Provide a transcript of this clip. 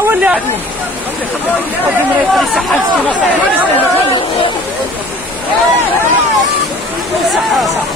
هو اللي عدنا قدم ريت الصحة مسكينة صح صح